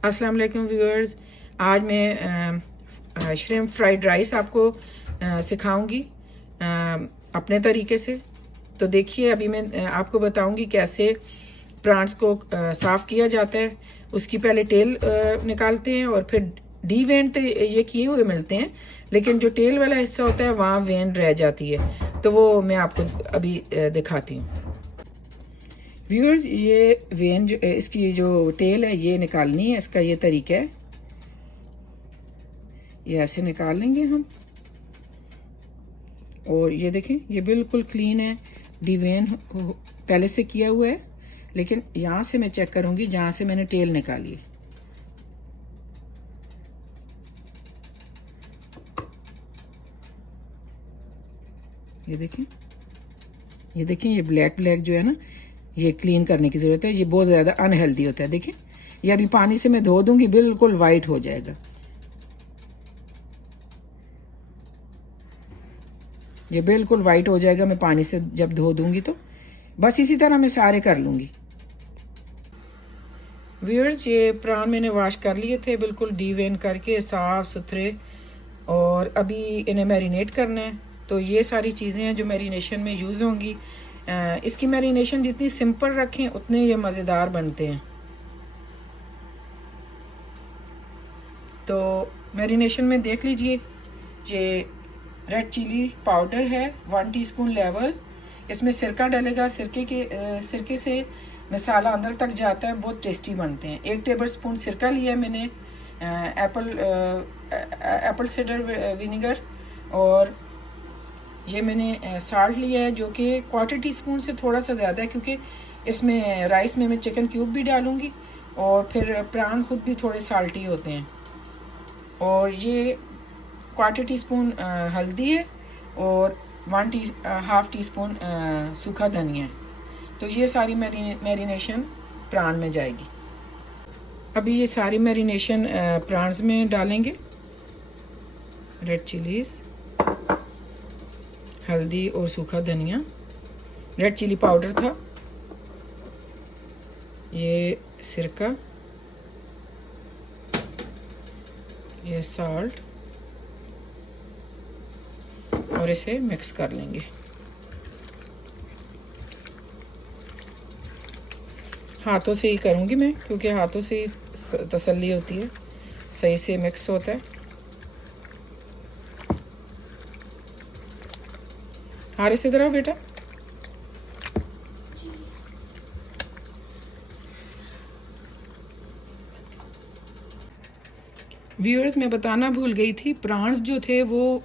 अस्सलाम वालेकुम व्यूअर्स। आज मैं श्रिम्प फ्राइड राइस आपको सिखाऊंगी अपने तरीके से। तो देखिए, अभी मैं आपको बताऊंगी कैसे प्रांट्स को साफ़ किया जाता है। उसकी पहले टेल निकालते हैं और फिर डी वेन तो ये किए हुए मिलते हैं, लेकिन जो टेल वाला हिस्सा होता है वहाँ वेन रह जाती है, तो वो मैं आपको अभी दिखाती हूँ। व्यूअर्स, ये वेन जो इसकी जो टेल है ये निकालनी है। इसका ये तरीका है, ये ऐसे निकाल लेंगे हम। और ये देखें, ये बिल्कुल क्लीन है, डिवेन पहले से किया हुआ है। लेकिन यहाँ से मैं चेक करूंगी जहाँ से मैंने टेल निकाली है। ये देखें, ये देखें, ये ब्लैक ब्लैक जो है ना, ये क्लीन करने की ज़रूरत है। ये बहुत ज़्यादा अनहेल्दी होता है। देखें, ये अभी पानी से मैं धो दूंगी, बिल्कुल वाइट हो जाएगा। ये बिल्कुल वाइट हो जाएगा मैं पानी से जब धो दूंगी। तो बस इसी तरह मैं सारे कर लूंगी। व्यूअर्स, ये प्राण मैंने वॉश कर लिए थे, बिल्कुल डीवेन करके साफ सुथरे। और अभी इन्हें मैरिनेट करना है। तो ये सारी चीज़ें हैं जो मैरिनेशन में यूज़ होंगी। इसकी मैरिनेशन जितनी सिंपल रखें उतने ये मज़ेदार बनते हैं। तो मैरिनेशन में देख लीजिए, ये रेड चिली पाउडर है 1 टीस्पून लेवल। इसमें सिरका डलेगा। सिरके से मसाला अंदर तक जाता है, बहुत टेस्टी बनते हैं। 1 टेबलस्पून सिरका लिया है मैंने, एप्पल साइडर विनेगर। और ये मैंने साल्ट लिया है जो कि 1/4 टीस्पून से थोड़ा सा ज़्यादा है, क्योंकि इसमें राइस में मैं चिकन क्यूब भी डालूंगी और फिर प्राण खुद भी थोड़े साल्टी होते हैं। और ये 1/4 टीस्पून हल्दी है और 1/2 टीस्पून सूखा धनिया है। तो ये सारी मैरिनेशन प्राण में जाएगी। अभी ये सारी मैरिनेशन प्राण्स में डालेंगे। रेड चिलीज़, हल्दी और सूखा धनिया, रेड चिली पाउडर था, ये सिरका, ये साल्ट, और इसे मिक्स कर लेंगे। हाथों से ही करूँगी मैं, क्योंकि हाथों से ही तसल्ली होती है, सही से मिक्स होता है। हारिस इधर आओ बेटा। व्यूअर्स, मैं बताना भूल गई थी, प्राण्स जो थे वो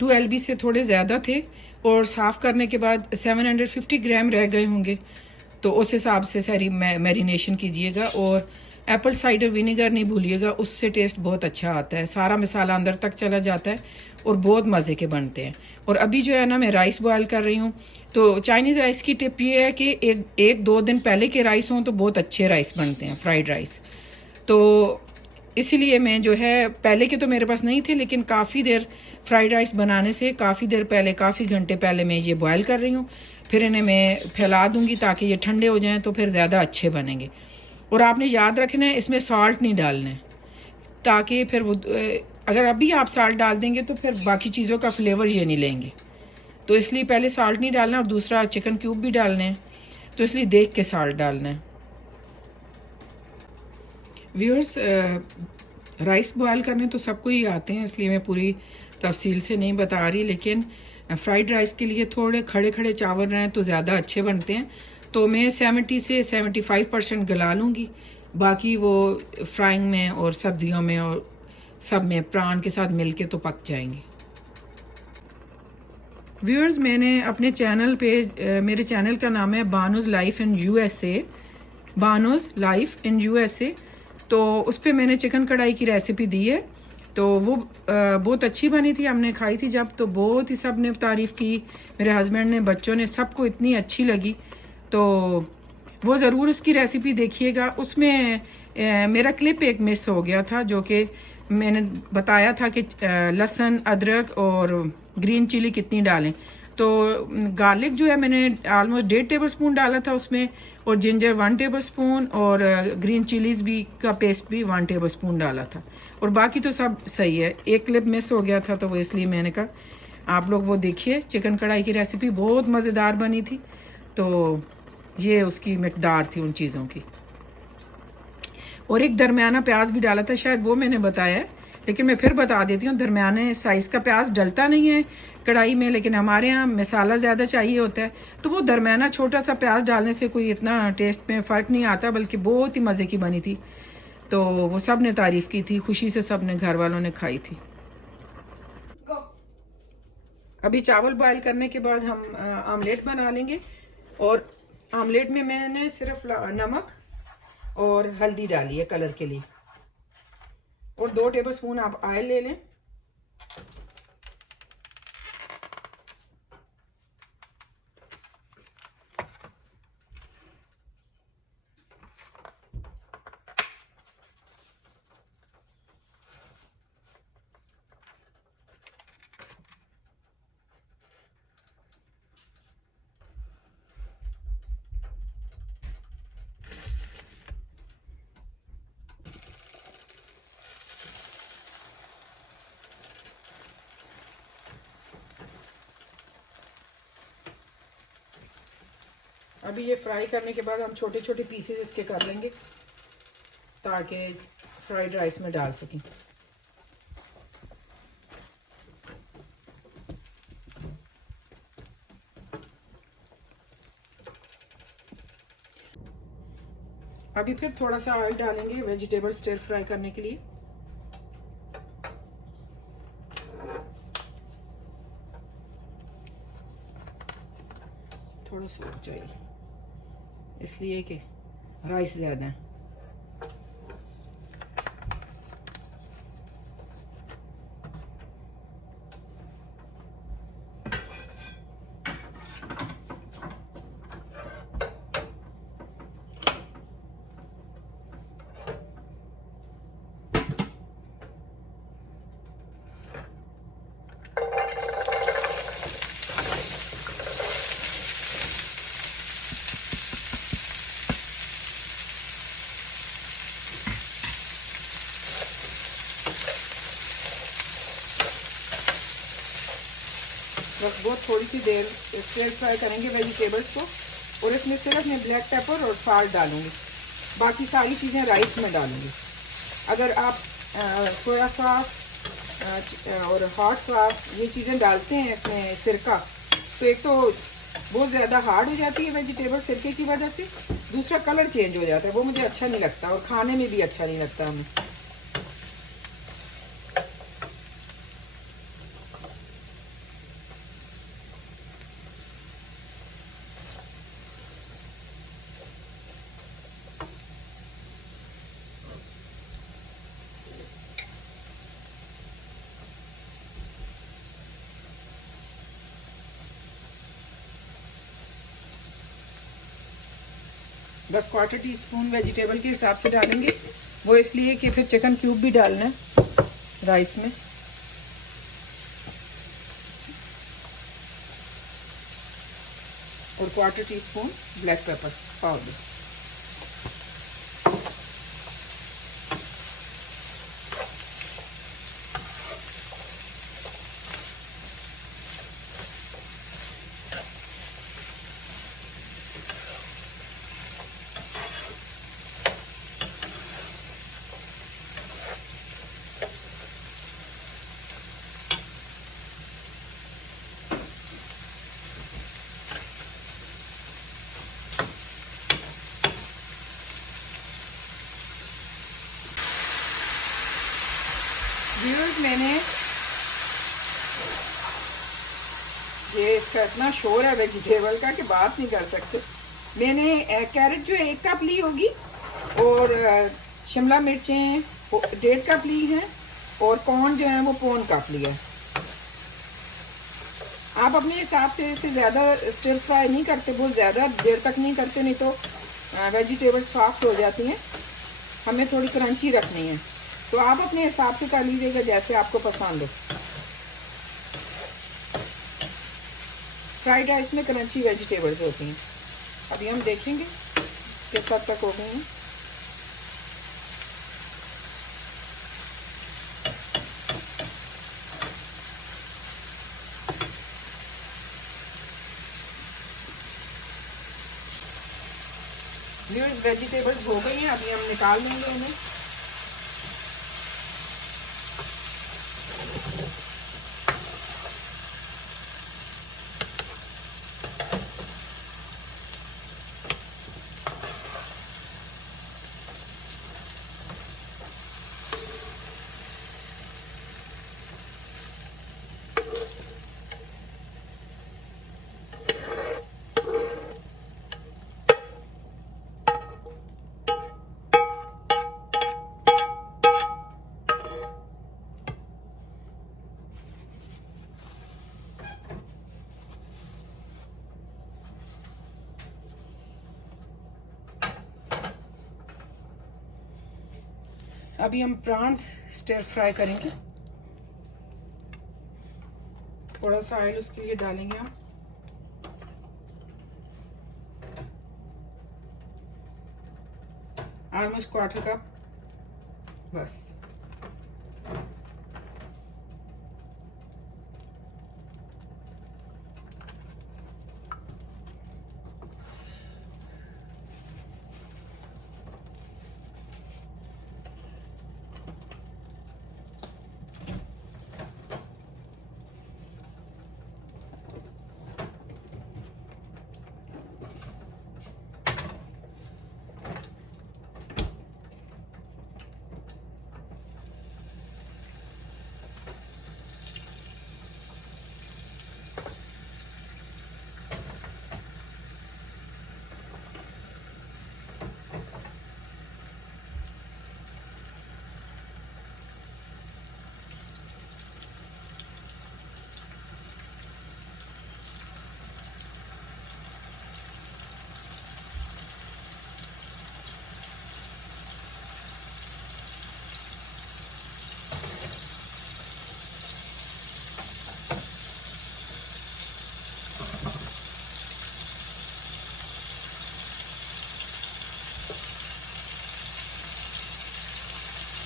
2 LB से थोड़े ज़्यादा थे और साफ़ करने के बाद 750 ग्राम रह गए होंगे। तो उस हिसाब से सारी मैरिनेशन कीजिएगा। और एप्पल साइडर विनेगर नहीं भूलिएगा, उससे टेस्ट बहुत अच्छा आता है। सारा मसाला अंदर तक चला जाता है और बहुत मज़े के बनते हैं। और अभी जो है ना, मैं राइस बॉयल कर रही हूँ। तो चाइनीज़ राइस की टिप ये है कि एक दो दिन पहले के राइस हों तो बहुत अच्छे राइस बनते हैं, फ्राइड राइस। तो इसीलिए मैं जो है, पहले के तो मेरे पास नहीं थे, लेकिन काफ़ी देर फ्राइड राइस बनाने से काफ़ी देर पहले, काफ़ी घंटे पहले मैं ये बॉयल कर रही हूँ। फिर इन्हें मैं फैला दूँगी ताकि ये ठंडे हो जाएं, तो फिर ज़्यादा अच्छे बनेंगे। और आपने याद रखना है, इसमें सॉल्ट नहीं डालना है, ताकि फिर वो अगर अभी आप साल्ट डाल देंगे तो फिर बाकी चीज़ों का फ्लेवर ये नहीं लेंगे। तो इसलिए पहले साल्ट नहीं डालना। और दूसरा, चिकन क्यूब भी डालने हैं, तो इसलिए देख के साल्ट डालना है। व्यूअर्स, राइस बॉयल करने तो सबको ही आते हैं, इसलिए मैं पूरी तफसील से नहीं बता रही। लेकिन फ्राइड राइस के लिए थोड़े खड़े खड़े चावल रहें तो ज़्यादा अच्छे बनते हैं। तो मैं 70 से 75% गला लूँगी, बाकी वो फ्राइंग में और सब्जियों में और सब में प्राण के साथ मिलके तो पक जाएंगे। व्यूअर्स, मैंने अपने चैनल पे, मेरे चैनल का नाम है Bano's life in USA, Bano's life in USA। तो उस पर मैंने चिकन कढ़ाई की रेसिपी दी है। तो वो बहुत अच्छी बनी थी, हमने खाई थी जब, तो बहुत ही सब ने तारीफ़ की, मेरे हस्बैंड ने, बच्चों ने, सबको इतनी अच्छी लगी। तो वो ज़रूर उसकी रेसिपी देखिएगा। उसमें मेरा क्लिप एक मिस हो गया था, जो कि मैंने बताया था कि लहसुन, अदरक और ग्रीन चिली कितनी डालें। तो गार्लिक जो है मैंने ऑलमोस्ट 1.5 टेबल स्पून डाला था उसमें, और जिंजर 1 टेबल स्पून और ग्रीन चिलीज भी का पेस्ट भी 1 टेबल स्पून डाला था। और बाकी तो सब सही है। एक क्लिप मिस हो गया था तो वो इसलिए मैंने कहा आप लोग वो देखिए। चिकन कढ़ाई की रेसिपी बहुत मज़ेदार बनी थी। तो ये उसकी मकदार थी उन चीज़ों की। और एक दरमियाना प्याज भी डाला था, शायद वो मैंने बताया है, लेकिन मैं फिर बता देती हूँ। दरमियाने साइज़ का प्याज डलता नहीं है कढ़ाई में, लेकिन हमारे यहाँ मसाला ज़्यादा चाहिए होता है, तो वो दरमियाना छोटा सा प्याज डालने से कोई इतना टेस्ट में फ़र्क नहीं आता, बल्कि बहुत ही मज़े की बनी थी। तो वो सब ने तारीफ़ की थी, खुशी से सब ने घर वालों ने खाई थी। अभी चावल बॉयल करने के बाद हम आमलेट बना लेंगे। और आमलेट में मैंने सिर्फ नमक और हल्दी डाली है कलर के लिए। और 2 टेबल स्पून आप ऑयल ले लें। अभी ये फ्राई करने के बाद हम छोटे छोटे पीसेस इसके कर लेंगे ताकि फ्राइड राइस में डाल सकें। अभी फिर थोड़ा सा ऑयल डालेंगे वेजिटेबल स्टिर फ्राई करने के लिए। थोड़ा सा चाहिए इसलिए कि राइस ज़्यादा है। बस बहुत थोड़ी सी देर स्टिर फ्राई करेंगे वेजिटेबल्स को। और इसमें सिर्फ मैं ब्लैक पेपर और साल्ट डालूंगी, बाकी सारी चीज़ें राइस में डालूंगी। अगर आप सोया सॉस और हॉट सॉस ये चीज़ें डालते हैं इसमें सिरका, तो एक तो बहुत ज़्यादा हार्ड हो जाती है वेजिटेबल सिरके की वजह से, दूसरा कलर चेंज हो जाता है, वो मुझे अच्छा नहीं लगता और खाने में भी अच्छा नहीं लगता हमें। बस 1/4 टीस्पून वेजिटेबल के हिसाब से डालेंगे, वो इसलिए कि फिर चिकन क्यूब भी डालना है राइस में। और 1/4 teaspoon black pepper powder. Viewers, मैंने ये इसका इतना शोर है वेजिटेबल का कि बात नहीं कर सकते। मैंने कैरेट जो है 1 कप ली होगी, और शिमला मिर्चें 1.5 कप ली हैं, और कॉर्न जो है वो 1 कप लिया है। आप अपने हिसाब से इसे ज़्यादा स्टिर फ्राई नहीं करते, बहुत ज़्यादा देर तक नहीं करते, नहीं तो वेजिटेबल सॉफ्ट हो जाती हैं। हमें थोड़ी क्रंची रखनी है, तो आप अपने हिसाब से कर लीजिएगा जैसे आपको पसंद हो। फ्राइड राइस में क्रंची वेजिटेबल्स होती हैं। अभी हम देखेंगे किस हद तक हो गए हैं। व्यूअर्स वेजिटेबल्स हो गई हैं, अभी हम निकाल लेंगे इन्हें। अभी हम प्रॉन्स स्टर फ्राई करेंगे। थोड़ा सा ऑयल उसके लिए डालेंगे हम। ऑलमोस्ट क्वार्टर कप बस।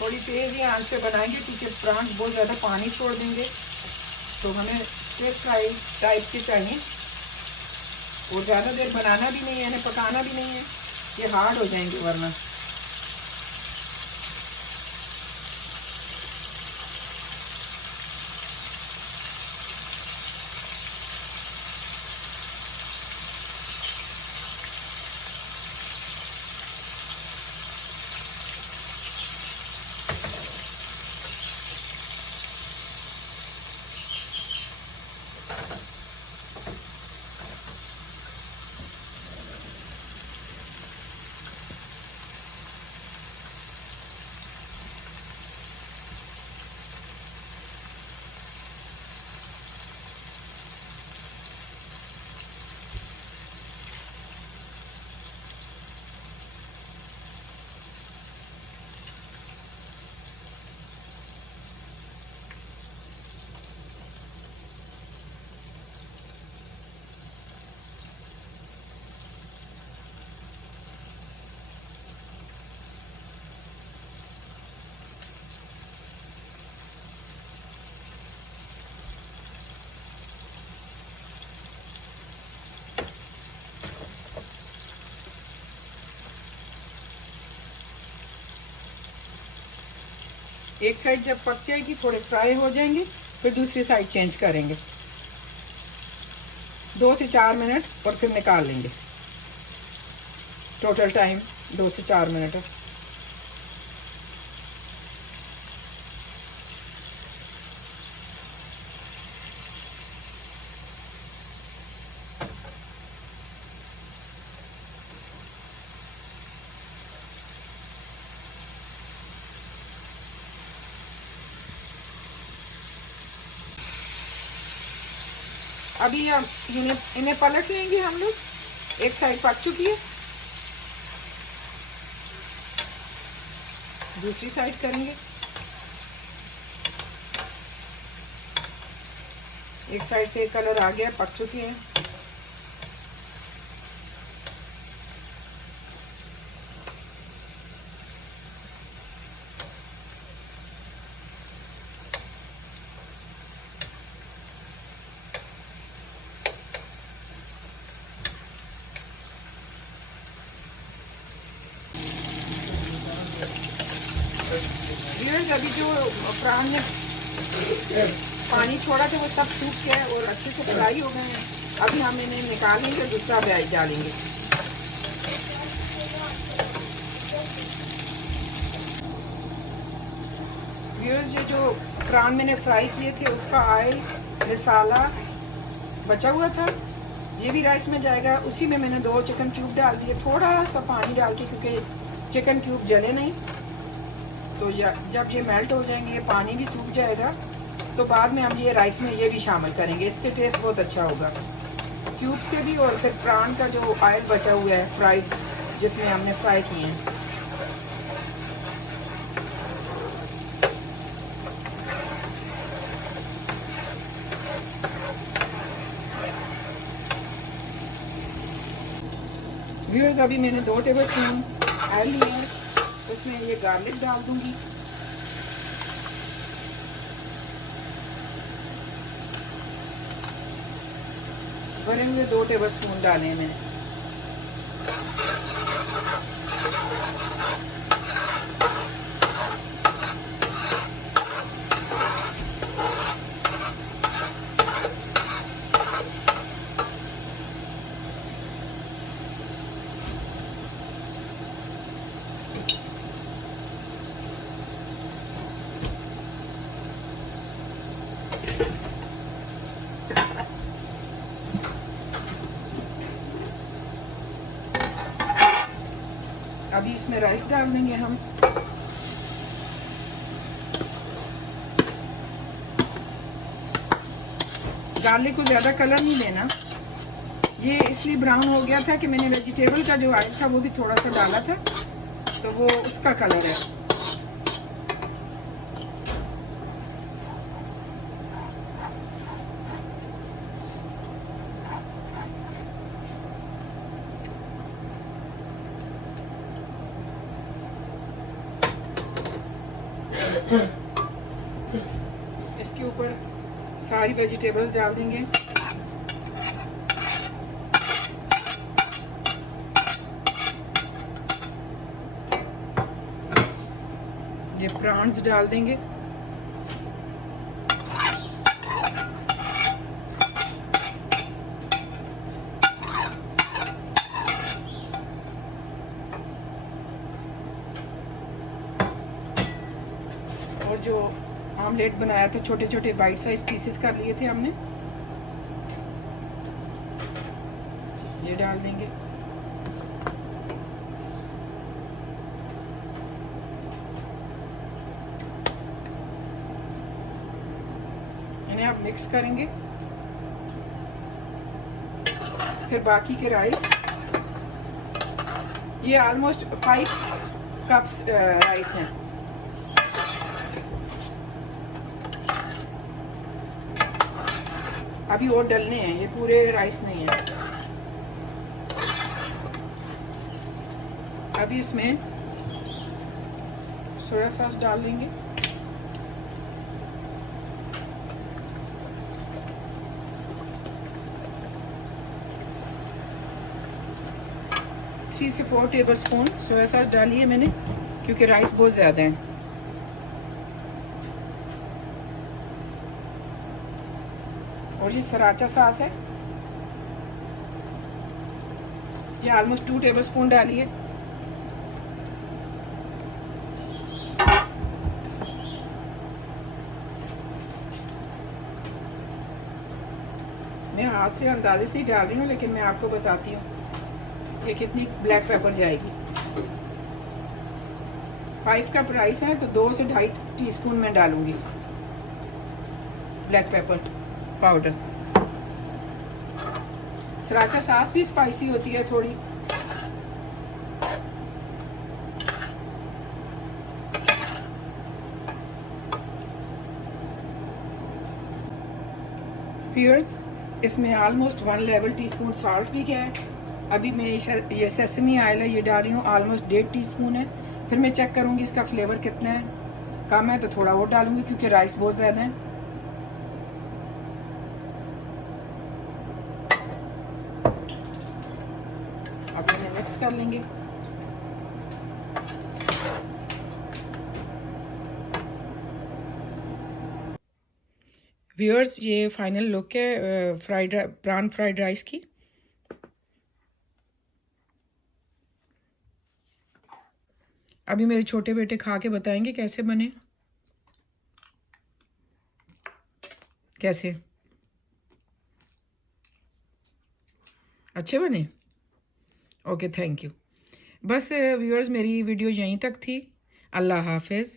थोड़ी तेज ही आंच पे बनाएंगे क्योंकि प्रॉन्स बहुत ज़्यादा पानी छोड़ देंगे, तो हमें स्टर फ्राई टाइप के चाहिए। और ज़्यादा देर बनाना भी नहीं है, इन्हें पकाना भी नहीं है, ये हार्ड हो जाएंगे वरना। एक साइड जब पक जाएगी, थोड़े फ्राई हो जाएंगे, फिर दूसरी साइड चेंज करेंगे 2 से 4 मिनट और फिर निकाल लेंगे। टोटल टाइम 2 से 4 मिनट है। अभी हम इन्हें पलट लेंगे हम लोग। एक साइड पक चुकी है, दूसरी साइड करेंगे। एक साइड से कलर आ गया, पक चुकी है। व्यूअर्स अभी जो प्राण ने पानी छोड़ा था वो सब सूख गया है और अच्छे से फ्राई हो गए हैं। अभी हम इन्हें निकालेंगे और दूसरा बैच डालेंगे। व्यूअर्स ये जो प्राण मैंने फ्राई किए थे उसका ऑयल मसाला बचा हुआ था, ये भी राइस में जाएगा। उसी में मैंने 2 चिकन क्यूब डाल दिए, थोड़ा सा पानी डाल के, क्योंकि चिकन क्यूब जले नहीं। तो जब ये मेल्ट हो जाएंगे, ये पानी भी सूख जाएगा, तो बाद में हम ये राइस में ये भी शामिल करेंगे। इससे टेस्ट बहुत अच्छा होगा क्यूब से भी, और फिर प्राण का जो ऑयल बचा हुआ है फ्राइड, जिसमें हमने फ्राई किए हैं। व्यूअर्स अभी मैंने 2 टेबलस्पून ऑयल लिया है, उसमें ये गार्लिक डाल दूंगी। भरे हुए 2 टेबलस्पून डाले मैंने। अभी इसमें राइस डाल देंगे हम। गार्लिक को ज़्यादा कलर नहीं देना, ये इसलिए ब्राउन हो गया था कि मैंने वेजिटेबल का जो ऑयल था वो भी थोड़ा सा डाला था, तो वो उसका कलर है। इसके ऊपर सारी वेजिटेबल्स डाल देंगे। ये प्रॉन्स डाल देंगे। और जो ऑमलेट बनाया था, छोटे छोटे बाइट साइज पीसेस कर लिए थे हमने, ये डाल देंगे। इन्हें आप मिक्स करेंगे। फिर बाकी के राइस, ये ऑलमोस्ट 5 कप्स राइस हैं। अभी और डलने हैं, ये पूरे राइस नहीं है। अभी इसमें सोया सॉस डाल लेंगे। थ्री से 4 टेबलस्पून सोया सॉस डाली है मैंने, क्योंकि राइस बहुत ज़्यादा है। और ये सराचा सॉस है, ये ऑलमोस्ट 2 टेबलस्पून डालिए। मैं हाथ से अंदाजे से ही डाल रही हूँ, लेकिन मैं आपको बताती हूँ कि कितनी ब्लैक पेपर जाएगी। 5 कप राइस है तो 2 से 2.5 टीस्पून में डालूंगी ब्लैक पेपर पाउडर। सराचा सॉस भी स्पाइसी होती है थोड़ी। व्यूअर्स, इसमें ऑलमोस्ट 1 लेवल टीस्पून सॉल्ट भी गया है। अभी मैं ये सेसमी ऑयल है, ये डाल रही हूँ, ऑलमोस्ट 1.5 टीस्पून है। फिर मैं चेक करूँगी इसका फ्लेवर कितना है, कम है तो थोड़ा और डालूंगी, क्योंकि राइस बहुत ज़्यादा है। अब इन्हें मिक्स कर लेंगे। व्यूअर्स ये फाइनल लुक है प्रान फ्राइड राइस की। अभी मेरे छोटे बेटे खा के बताएंगे कैसे बने, कैसे अच्छे बने। Okay thank you. बस व्यूअर्स मेरी वीडियो यहीं तक थी। अल्लाह हाफिज़।